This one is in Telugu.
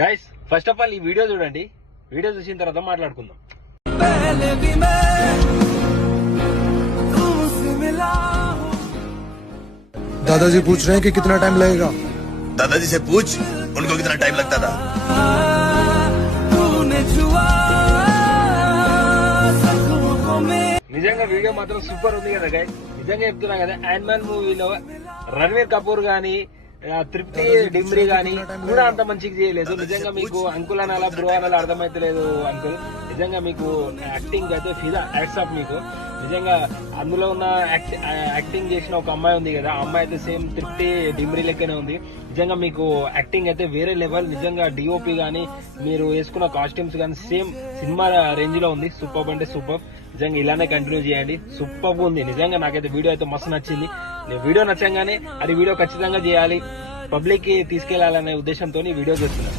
గైస్ ఫస్ట్ ఆఫ్ ఆల్ ఈ వీడియో చూడండి, వీడియో చూసిన తర్వాత మాట్లాడుకుందాం. दादाजी पूछ रहे हैं कि कितना टाइम लगेगा. दादाजी से पूछ उनको कितना टाइम लगता था. నిజంగా వీడియో మాత్రం సూపర్ ఉంది కదా గైస్. నిజంగా చెప్తున్నా కదా, యానిమల్ మూవీలో రణ్వీర్ కపూర్ గానీ తృప్తి డిమ్రీ గానీ కూడా అంత మంచిగా చేయలేదు. నిజంగా మీకు అంకుల్ అనాలా బ్రో అనాలా అర్థమైతలేదు అంకుల్. నిజంగా మీకు యాక్టింగ్ అయితే ఫిదా, హ్యాట్స్ ఆఫ్ మీకు. నిజంగా అందులో ఉన్న యాక్టింగ్ చేసిన ఒక అమ్మాయి ఉంది కదా, ఆ అమ్మాయి అయితే సేమ్ తృప్తి డిమ్రీ లెక్కనే ఉంది. నిజంగా మీకు యాక్టింగ్ అయితే వేరే లెవెల్. నిజంగా డిఓపి గానీ మీరు వేసుకున్న కాస్ట్యూమ్స్ కానీ సేమ్ సినిమా రేంజ్ లో ఉంది. సూపర్ అంటే సూపర్. నిజంగా ఇలానే కంటిన్యూ చేయండి, సూపర్ ఉంది. నిజంగా నాకైతే వీడియో అయితే మస్తు నచ్చింది. వీడియో నచ్చంగానే అది వీడియో ఖచ్చితంగా చేయాలి, పబ్లిక్ కి తీసుకెళ్లాలనే ఉద్దేశంతో వీడియో చేస్తున్నాను.